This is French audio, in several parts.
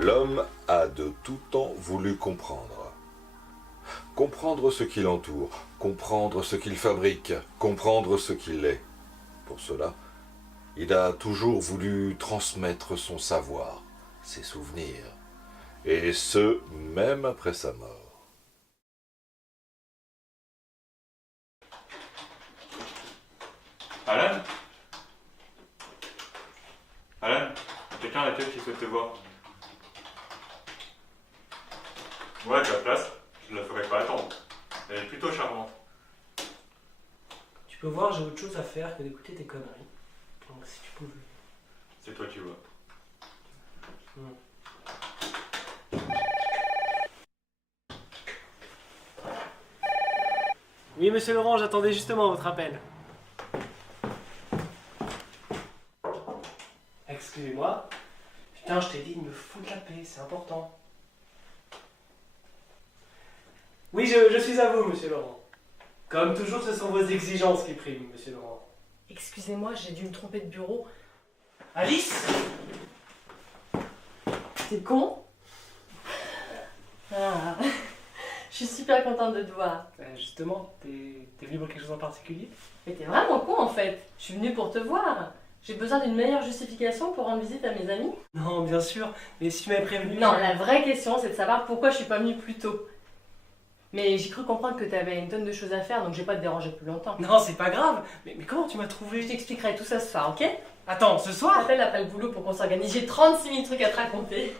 L'homme a de tout temps voulu comprendre. Comprendre ce qui l'entoure, comprendre ce qu'il fabrique, comprendre ce qu'il est. Pour cela, il a toujours voulu transmettre son savoir, ses souvenirs, et ce, même après sa mort. Alan? Alan? Quelqu'un à la tête qui souhaite te voir. Ouais, tu as la place. Je ne la ferai pas attendre. Elle est plutôt charmante. Tu peux voir, j'ai autre chose à faire que d'écouter tes conneries. Donc si tu pouvais. C'est toi qui vois. Oui, monsieur Laurent, j'attendais justement votre appel. Excusez-moi. Putain, je t'ai dit de me foutre la paix, c'est important. Oui, je suis à vous, monsieur Laurent. Comme toujours, ce sont vos exigences qui priment, monsieur Laurent. Excusez-moi, j'ai dû me tromper de bureau. Alice? T'es con? Ah, je suis super contente de te voir. Justement, t'es venu pour quelque chose en particulier? Mais t'es vraiment con en fait. Je suis venue pour te voir. J'ai besoin d'une meilleure justification pour rendre visite à mes amis. Non, bien sûr, mais si tu m'avais prévenu... Non, la vraie question c'est de savoir pourquoi je suis pas venue plus tôt. Mais j'ai cru comprendre que t'avais une tonne de choses à faire, donc je vais pas te déranger plus longtemps. Non, c'est pas grave. Mais comment tu m'as trouvé? Je t'expliquerai tout ça ce soir, ok? Attends, ce Je soir? t'appelle après le boulot pour qu'on s'organise. J'ai 36 000 trucs à te raconter.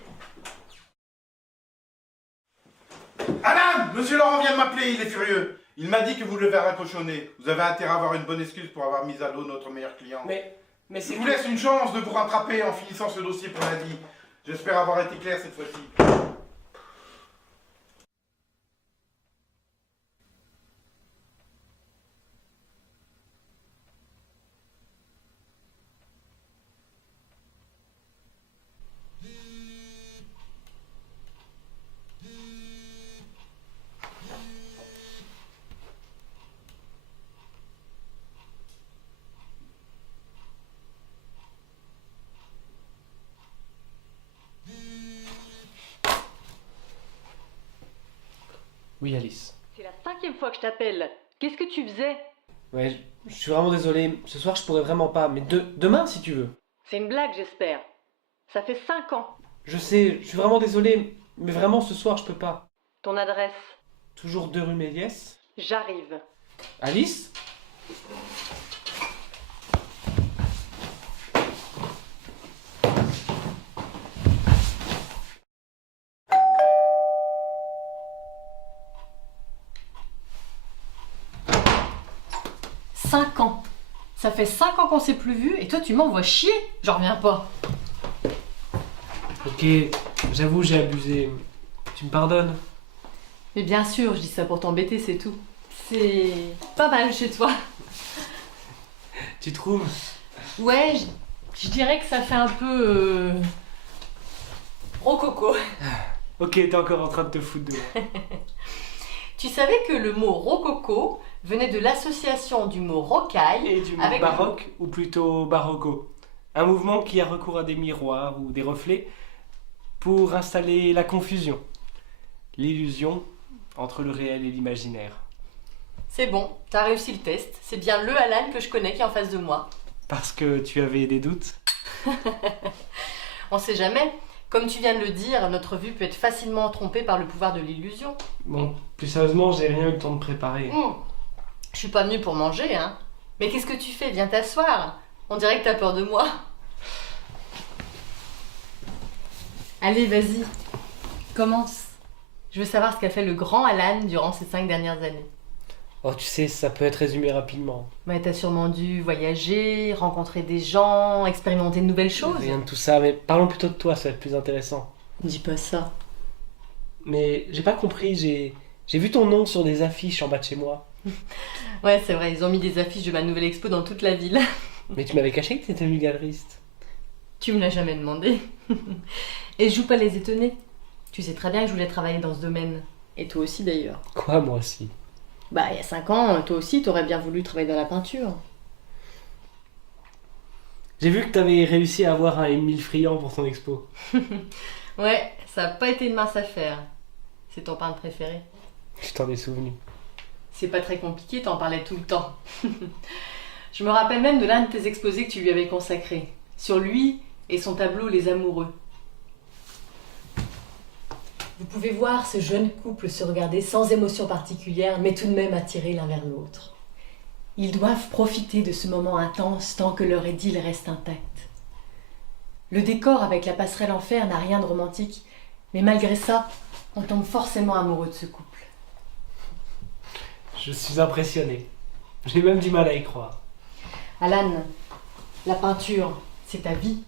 Alan! Monsieur Laurent vient de m'appeler, il est furieux. Il m'a dit que vous devez raccrochonner. Vous avez intérêt à avoir une bonne excuse pour avoir mis à dos notre meilleur client. Mais Je c'est... vous laisse une chance de vous rattraper en finissant ce dossier pour lundi. J'espère avoir été clair cette fois-ci. Oui, Alice. C'est la 5e fois que je t'appelle. Qu'est-ce que tu faisais? Ouais, je suis vraiment désolé. Ce soir, je pourrais vraiment pas. Mais demain, si tu veux. C'est une blague, j'espère. Ça fait 5 ans. Je sais, je suis vraiment désolé. Mais vraiment, ce soir, je peux pas. Ton adresse? Toujours 2 rue Méliès. J'arrive. Alice? Cinq ans. Ça fait 5 ans qu'on s'est plus vu et toi tu m'envoies chier. J'en reviens pas. Ok, j'avoue, j'ai abusé. Tu me pardonnes? Mais bien sûr, je dis ça pour t'embêter, c'est tout. C'est pas mal chez toi. Tu trouves? Ouais, je dirais que ça fait un peu... rococo. Ok, t'es encore en train de te foutre de moi. Tu savais que le mot rococo venait de l'association du mot rocaille Et du mot avec baroque, ou plutôt barocco. Un mouvement qui a recours à des miroirs ou des reflets pour installer la confusion, l'illusion entre le réel et l'imaginaire. C'est bon, t'as réussi le test. C'est bien le Alan que je connais qui est en face de moi. Parce que tu avais des doutes? On sait jamais. Comme tu viens de le dire, notre vue peut être facilement trompée par le pouvoir de l'illusion. Bon, plus sérieusement, j'ai rien eu le temps de préparer. Je suis pas venue pour manger, hein. Mais qu'est-ce que tu fais? Viens t'asseoir. On dirait que t'as peur de moi. Allez, vas-y. Commence. Je veux savoir ce qu'a fait le grand Alan durant ces 5 dernières années. Oh, tu sais, ça peut être résumé rapidement. Mais t'as sûrement dû voyager, rencontrer des gens, expérimenter de nouvelles choses. Rien de tout ça, mais parlons plutôt de toi, ça va être plus intéressant. Dis pas ça. Mais j'ai pas compris, j'ai vu ton nom sur des affiches en bas de chez moi. Ouais, c'est vrai, ils ont mis des affiches de ma nouvelle expo dans toute la ville. Mais tu m'avais caché que t'étais venu galeriste. Tu me l'as jamais demandé. Et je joue pas les étonnés. Tu sais très bien que je voulais travailler dans ce domaine. Et toi aussi d'ailleurs. Quoi, moi aussi? Bah, il y a 5 ans, toi aussi, t'aurais bien voulu travailler dans la peinture. J'ai vu que t'avais réussi à avoir un Émile Friand pour ton expo. Ouais, ça n'a pas été une mince affaire. C'est ton peintre préféré. Je t'en ai souvenu. C'est pas très compliqué, t'en parlais tout le temps. Je me rappelle même de l'un de tes exposés que tu lui avais consacré. Sur lui et son tableau Les Amoureux. Vous pouvez voir ce jeune couple se regarder sans émotion particulière, mais tout de même attirés l'un vers l'autre. Ils doivent profiter de ce moment intense tant que leur idylle reste intacte. Le décor avec la passerelle en fer n'a rien de romantique, mais malgré ça, on tombe forcément amoureux de ce couple. Je suis impressionné. J'ai même du mal à y croire. Alan, la peinture, c'est ta vie.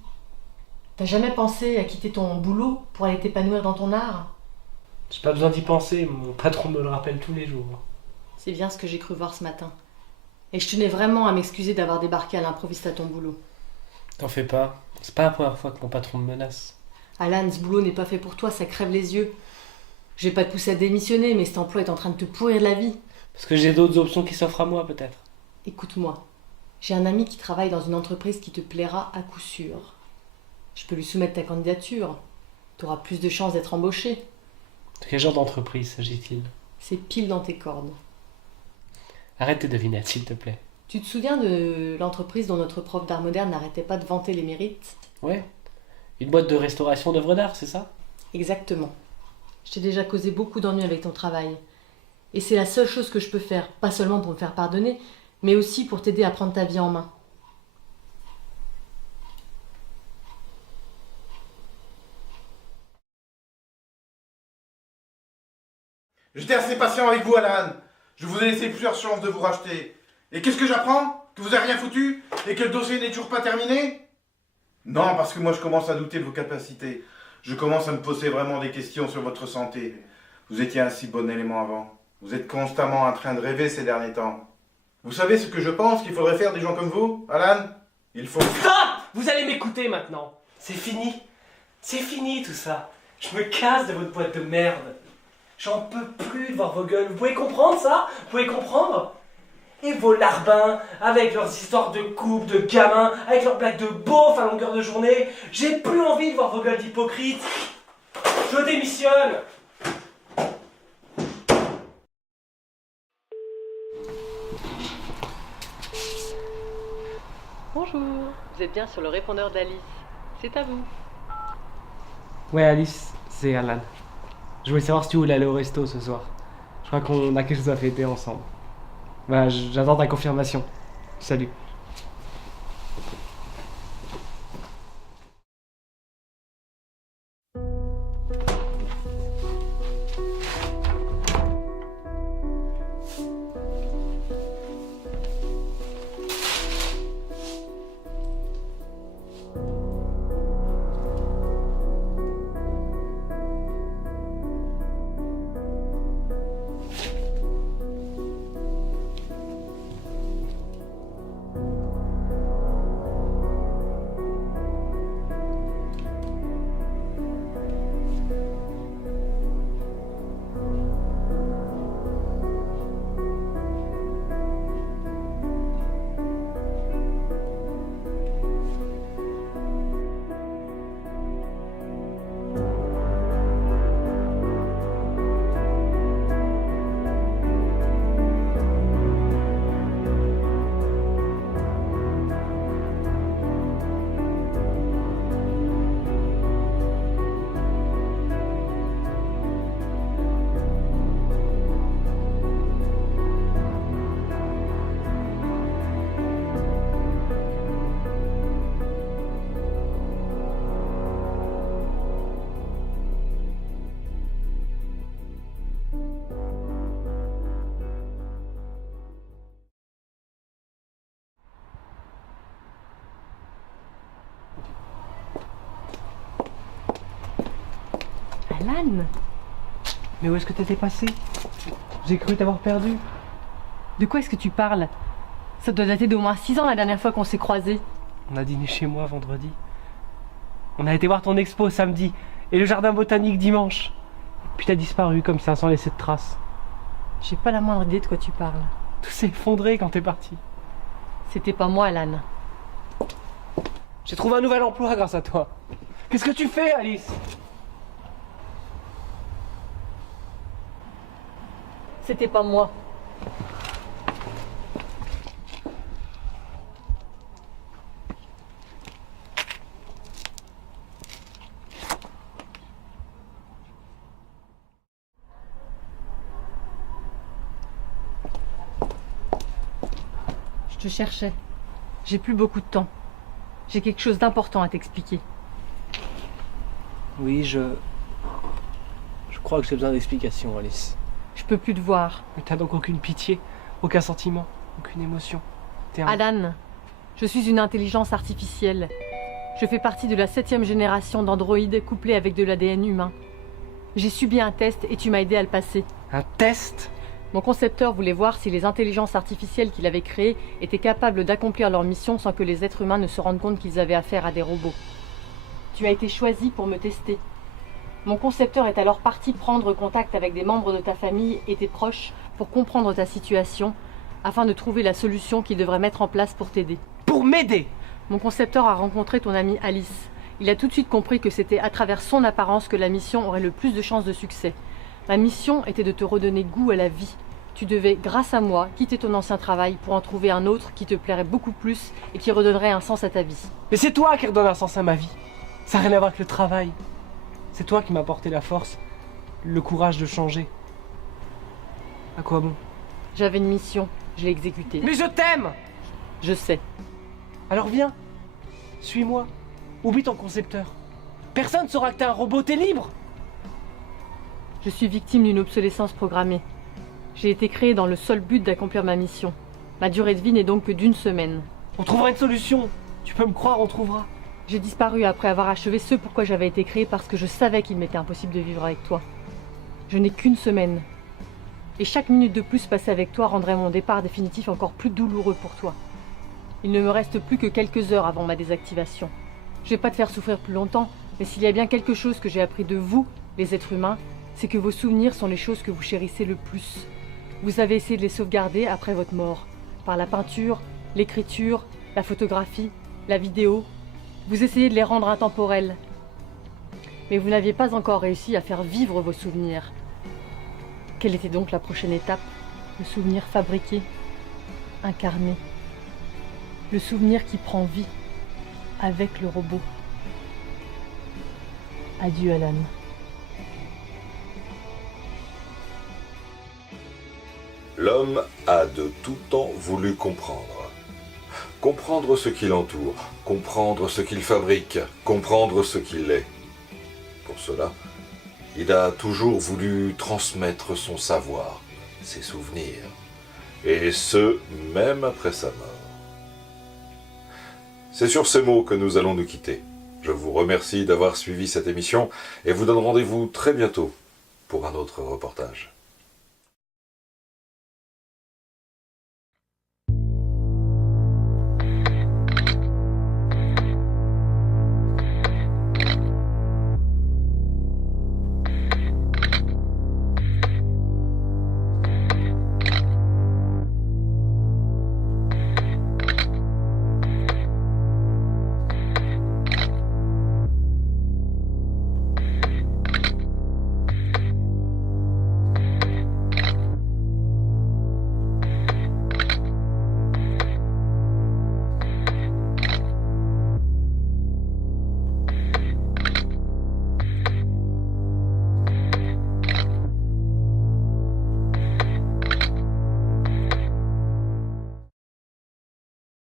T'as jamais pensé à quitter ton boulot pour aller t'épanouir dans ton art? J'ai pas besoin d'y penser, mon patron me le rappelle tous les jours. C'est bien ce que j'ai cru voir ce matin. Et je tenais vraiment à m'excuser d'avoir débarqué à l'improviste à ton boulot. T'en fais pas, c'est pas la première fois que mon patron me menace. Alan, ce boulot n'est pas fait pour toi, ça crève les yeux. Je vais pas te pousser à démissionner, mais cet emploi est en train de te pourrir la vie. Parce que j'ai d'autres options qui s'offrent à moi, peut-être. Écoute-moi, j'ai un ami qui travaille dans une entreprise qui te plaira à coup sûr. Je peux lui soumettre ta candidature. T'auras plus de chances d'être embauché. De quel genre d'entreprise s'agit-il? C'est pile dans tes cordes. Arrête tes devinettes, s'il te plaît. Tu te souviens de l'entreprise dont notre prof d'art moderne n'arrêtait pas de vanter les mérites? Ouais. Une boîte de restauration d'œuvres d'art, c'est ça? Exactement. Je t'ai déjà causé beaucoup d'ennuis avec ton travail. Et c'est la seule chose que je peux faire, pas seulement pour me faire pardonner, mais aussi pour t'aider à prendre ta vie en main. J'étais assez patient avec vous, Alan. Je vous ai laissé plusieurs chances de vous racheter. Et qu'est-ce que j'apprends? Que vous avez rien foutu? Et que le dossier n'est toujours pas terminé? Non, parce que moi je commence à douter de vos capacités. Je commence à me poser vraiment des questions sur votre santé. Vous étiez un si bon élément avant. Vous êtes constamment en train de rêver ces derniers temps. Vous savez ce que je pense qu'il faudrait faire des gens comme vous, Alan? Il faut... Stop! Vous allez m'écouter maintenant. C'est fini. C'est fini tout ça. Je me casse de votre boîte de merde. J'en peux plus de voir vos gueules. Vous pouvez comprendre ça? Vous pouvez comprendre? Et vos larbins, avec leurs histoires de couple, de gamins, avec leurs blagues de beauf à longueur de journée. J'ai plus envie de voir vos gueules d'hypocrites. Je démissionne. Bonjour, vous êtes bien sur le répondeur d'Alice. C'est à vous. Ouais Alice, c'est Alan. Je voulais savoir si tu voulais aller au resto ce soir. Je crois qu'on a quelque chose à fêter ensemble. Bah, j'attends ta confirmation. Salut. Alan, Mais où est-ce que t'étais passé? J'ai cru t'avoir perdu. de quoi est-ce que tu parles? Ça doit dater d'au moins 6 ans la dernière fois qu'on s'est croisés. On a dîné chez moi vendredi. On a été voir ton expo samedi. Et le jardin botanique dimanche. Puis t'as disparu comme ça sans laisser de traces. J'ai pas la moindre idée de quoi tu parles. Tout s'est effondré quand t'es parti. C'était pas moi, Alan. J'ai trouvé un nouvel emploi grâce à toi. Qu'est-ce que tu fais, Alice? C'était pas moi. Je te cherchais. J'ai plus beaucoup de temps. J'ai quelque chose d'important à t'expliquer. Oui, je crois que j'ai besoin d'explications, Alice. Je peux plus te voir. Mais t'as donc aucune pitié, aucun sentiment, aucune émotion. T'es un... Alan, je suis une intelligence artificielle. Je fais partie de la 7e génération d'androïdes couplés avec de l'ADN humain. J'ai subi un test et tu m'as aidé à le passer. Un test? Mon concepteur voulait voir si les intelligences artificielles qu'il avait créées étaient capables d'accomplir leur mission sans que les êtres humains ne se rendent compte qu'ils avaient affaire à des robots. Tu as été choisi pour me tester. Mon concepteur est alors parti prendre contact avec des membres de ta famille et tes proches pour comprendre ta situation, afin de trouver la solution qu'il devrait mettre en place pour t'aider. Pour m'aider? Mon concepteur a rencontré ton amie Alice. Il a tout de suite compris que c'était à travers son apparence que la mission aurait le plus de chances de succès. Ma mission était de te redonner goût à la vie. Tu devais, grâce à moi, quitter ton ancien travail pour en trouver un autre qui te plairait beaucoup plus et qui redonnerait un sens à ta vie. Mais c'est toi qui redonne un sens à ma vie. Ça n'a rien à voir avec le travail. C'est toi qui m'as apporté la force, le courage de changer. À quoi bon? J'avais une mission, je l'ai exécutée. Mais je t'aime! Je sais. Alors viens, suis-moi. Oublie ton concepteur. Personne ne saura que t'es un robot, t'es libre! Je suis victime d'une obsolescence programmée. J'ai été créée dans le seul but d'accomplir ma mission. Ma durée de vie n'est donc que d'1 semaine. On trouvera une solution. Tu peux me croire, on trouvera. J'ai disparu après avoir achevé ce pourquoi j'avais été créée parce que je savais qu'il m'était impossible de vivre avec toi. Je n'ai qu'1 semaine. Et chaque minute de plus passée avec toi rendrait mon départ définitif encore plus douloureux pour toi. Il ne me reste plus que quelques heures avant ma désactivation. Je vais pas te faire souffrir plus longtemps, mais s'il y a bien quelque chose que j'ai appris de vous, les êtres humains, c'est que vos souvenirs sont les choses que vous chérissez le plus. Vous avez essayé de les sauvegarder après votre mort, par la peinture, l'écriture, la photographie, la vidéo. Vous essayez de les rendre intemporels. Mais vous n'aviez pas encore réussi à faire vivre vos souvenirs. Quelle était donc la prochaine étape? Le souvenir fabriqué, incarné. Le souvenir qui prend vie, avec le robot. Adieu, Alan. L'homme a de tout temps voulu comprendre. Comprendre ce qui l'entoure, comprendre ce qu'il fabrique, comprendre ce qu'il est. Pour cela, il a toujours voulu transmettre son savoir, ses souvenirs, et ce, même après sa mort. C'est sur ces mots que nous allons nous quitter. Je vous remercie d'avoir suivi cette émission et vous donne rendez-vous très bientôt pour un autre reportage.